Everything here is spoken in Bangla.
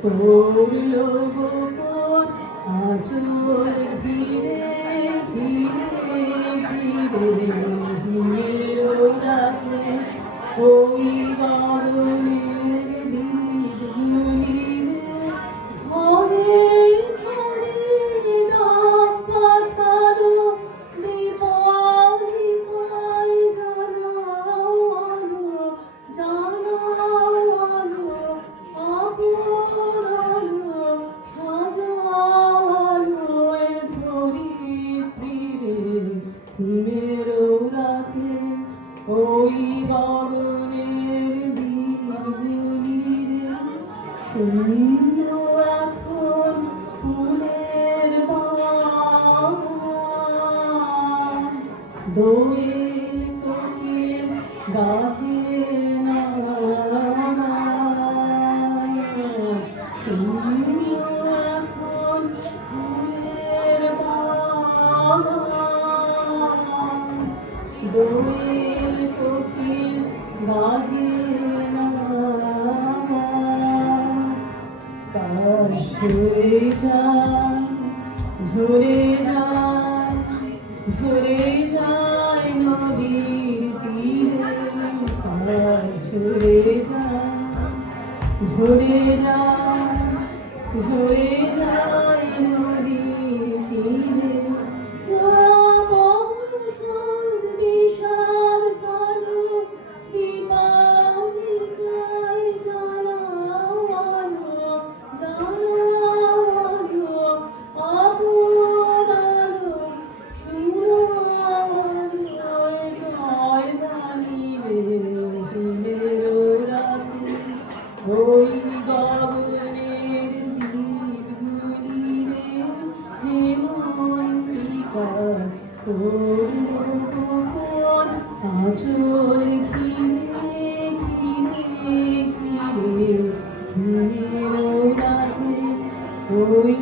পড়ল গোপন আঁচল ঘিরে ঘিরে ঘিরে ঘিরের রাতে ওই গগনের দিকগুলিরে ঘরে ঘরে ডাক পাঠালো দীপালিকায় জানাও আলো জানাও আলো আপন আলো সাজাও আলোয় ধরিত্রীরে হিমের রাতে ওই গগনের দিকগুলিরে শূন্য এখন ফুলের বাগান দোয়েল কোকিল গাহে না শূন্য এখন ফুলের বাগান দোয়েল কোকিল গাহে না কাশ ঝরে যায় ঝরে যায় ঝরে যায় নদীর তীরে কাশ ঝরে যায় ঝরে যায় ঝরে যায় নদীর তীরে যা কৌশল বিষাদ কালো দীপালিকায় জানাও আলো জানাও আলো আপন আলো শুনাও আলোয় জয় বাণী রে হিমের রাতে ওই গগনের দিকগুলিরে হেমন্তিকা পড়ল গোপন আঁচল ঘিরে ঘিরে ঘিরে হিমের রাতে ওই